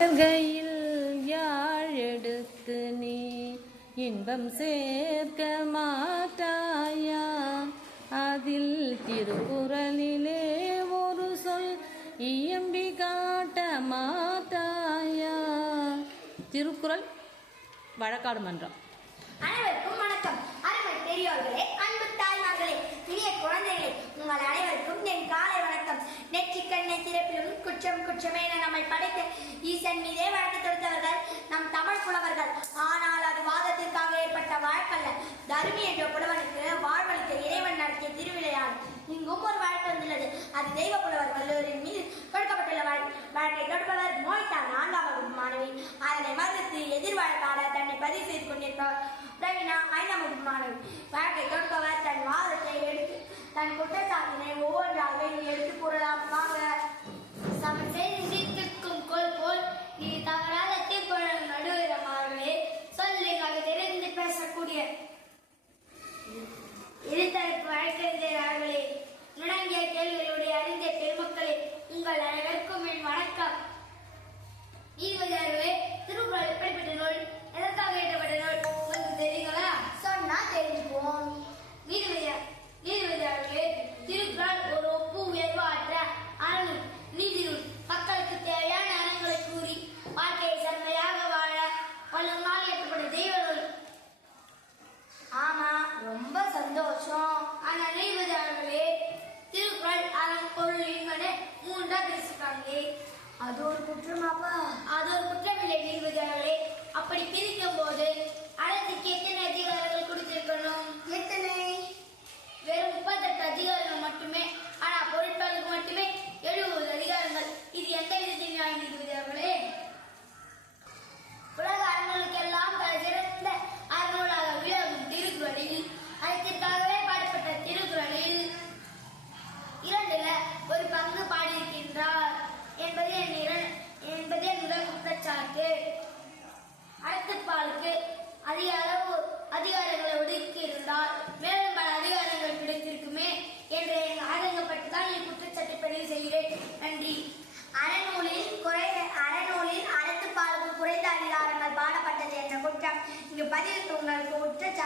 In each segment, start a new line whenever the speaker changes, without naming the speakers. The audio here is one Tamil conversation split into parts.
கையில் யாழெடுத்து நீ இன்பம் சேர்க்க மாட்டாயா? அதில் திருக்குறளிலே ஒரு சொல் இயம்பி காட்ட மாட்டாயா? திருக்குறள் வழக்காடு மன்றம்.
அனைவருக்கும் வணக்கம். அருமை பெரியோர்களே அன்பு தாய்மார்களே இனிய குழந்தைகளே உங்கள் அனைவருக்கும் என் காலை வணக்கம். நெற்றிக்கண்ணை திறப்பிலும் குற்றம் படைத்து ஈசன் மீதே வழக்கு தொடுத்தவர்கள் நம் தமிழ் புலவர்கள். ஆனால் அது வாதத்திற்காக ஏற்பட்ட வழக்கல்ல. தருமி என்ற புலவனுக்கு வாழ்வழித்த இறைவன் நடத்திய திருவிளையாடல் இங்கும் ஒரு வழக்கு வந்துள்ளது. அது தெய்வ புலவர் வல்லூரின் மீது கொடுக்கப்பட்டுள்ள வழக்கை தொடுப்பவர் மோய்தான் நான்காவது மாணவி. அதனை மறுத்து எதிர் தன்னை பதிவு செய்து கொண்டிருப்பவர் பிரவீனா ஐந்தாம் வகுப்பு மாணவி. வழக்கை தொடுப்பவர் தன் வாதத்தை எடுத்து தன் குற்றச்சாட்டினை ஒவ்வொன்றாக எடுத்து கூறலாம்.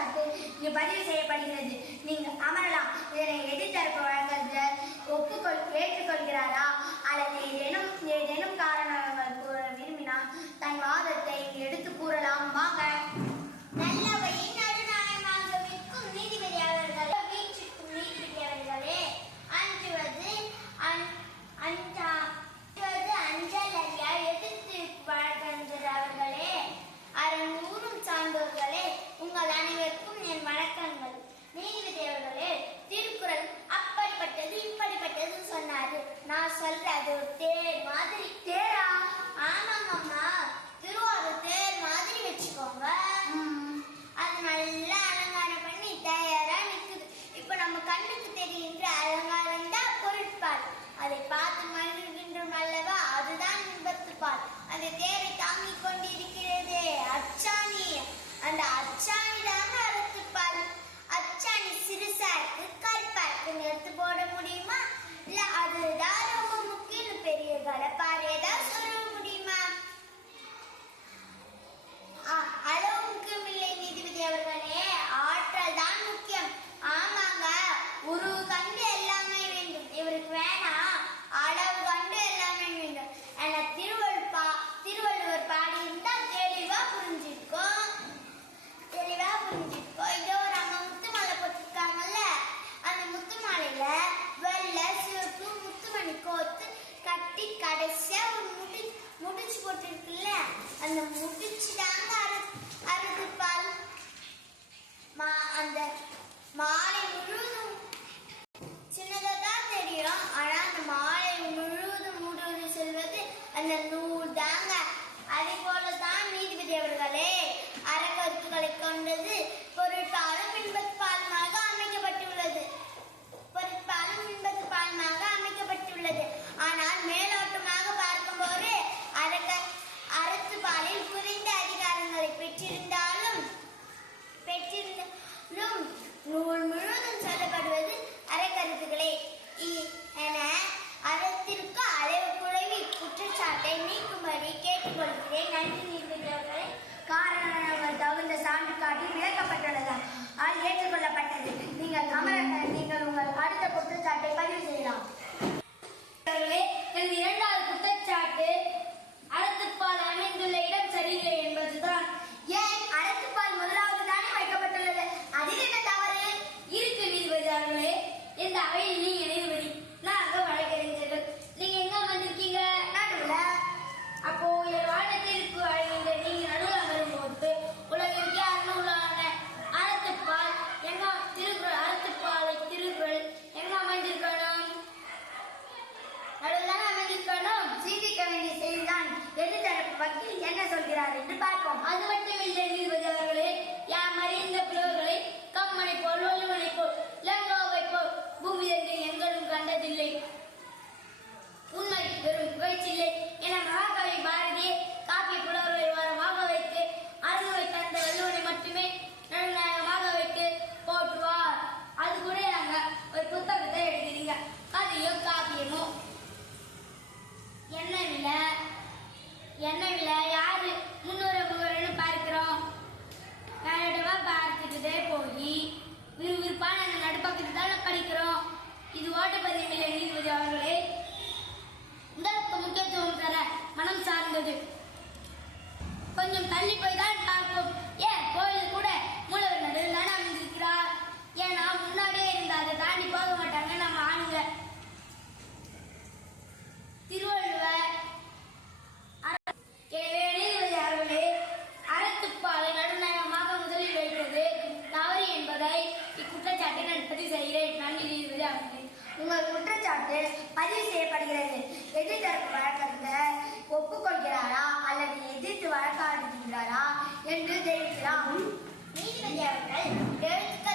வழக்கு இங்கு பதிவு செய்யப்படுகிறது. நீங்கள் அமரலாம். இதனை எதிர்த்தரப்பு வழக்கறிஞர் ஒப்புக்கொள் ஏற்றுக்கொள்கிறாரா? அல்லது ஏதேனும் ஏதேனும் காரணங்கள் கூற விரும்பினால் தன் வாதத்தை எடுத்து கூறலாம். வாங்க. அந்த முடிச்சு தாங்க அறுத்து பால் மா அந்த மாலை முழுவதும் சின்னதாக தெரியும். ஆனா அந்த மாலை முழுவதும் மூடுவது சொல்வது அந்த நூல் தாங்க. அதே போலதான் நீதிபதி அவர்களே அறக்கருத்துக்களை கொண்டது பொருட்பாலும் வென்று ஜெயிக்கலாம் நீதிபதி அவர்கள் எழுத்து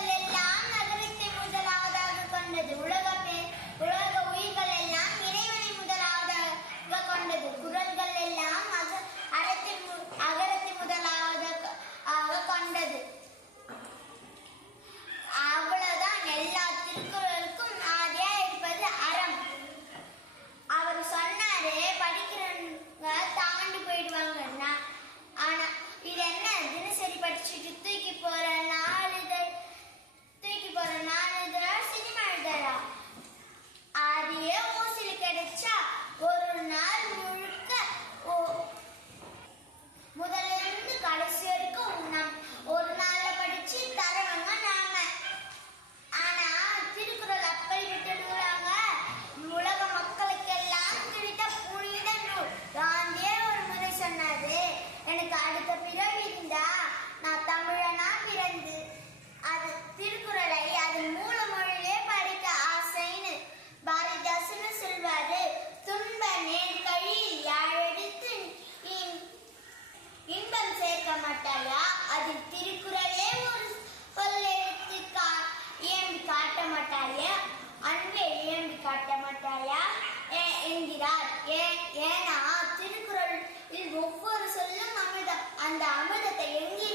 ஏன் ஏன்னா திருக்குறள் ஒவ்வொரு சொல்லும் அமிர்தம். அந்த அமிர்தத்தை
எங்கே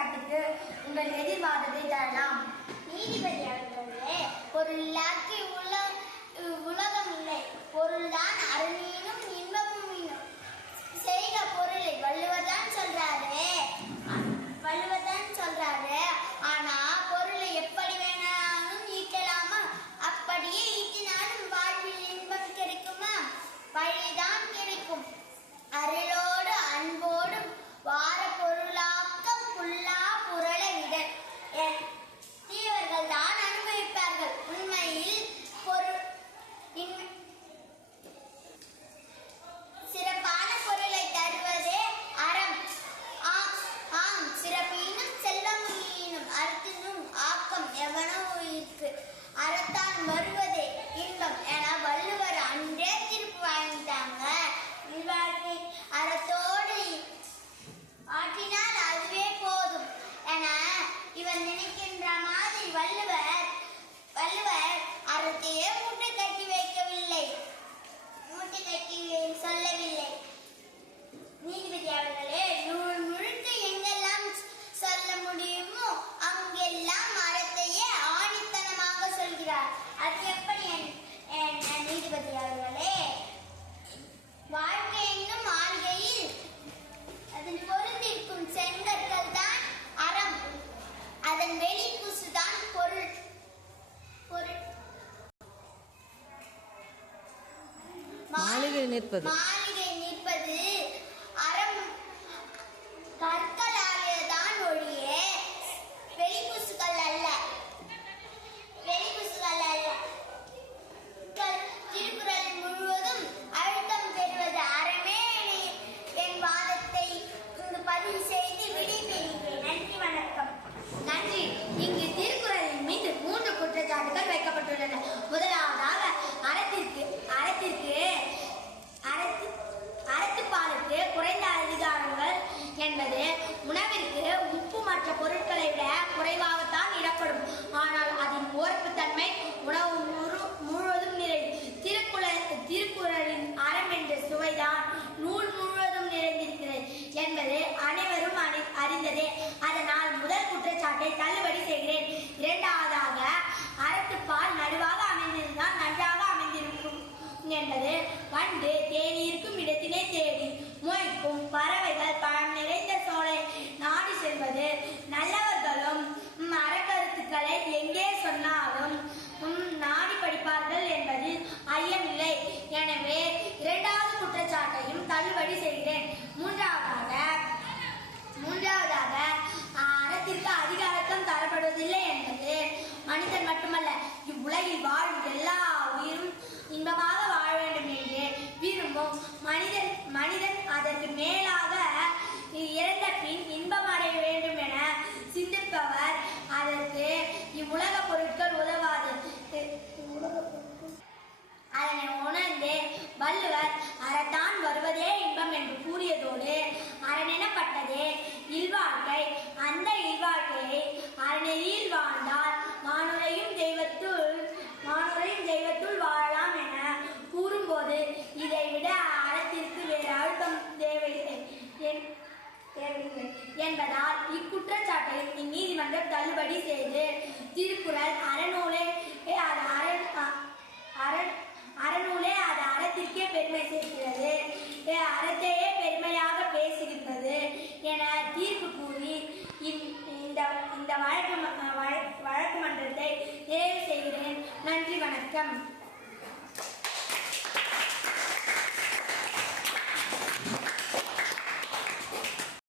எடுத்துக்காட்டுக்கு உங்கள் எதிர்வாதத்தை தரலாம். நீதிபதி அவர்களே பொருளாக்கி உலகம் உலகம் இல்லை பொருள்தான் அருணியினும் இன்பமும் செய்த பொருளை வள்ளுவர் தான் சொல்றாரு. வள்ளுவர் தான் சொல்றாரு. 死 வாழ் படி செய்து திருக்குறள் அறநூலே அது அரண் அரண் அறநூலே அது அறத்திற்கே பெருமை சேர்க்கிறது. அறத்தையே பெருமையாக பேசியிருந்தது என தீர்ப்பு கூறி இந்த இந்த வழக்கு வழக்கு மன்றத்தை தேர்வு செய்கிறேன். நன்றி வணக்கம்.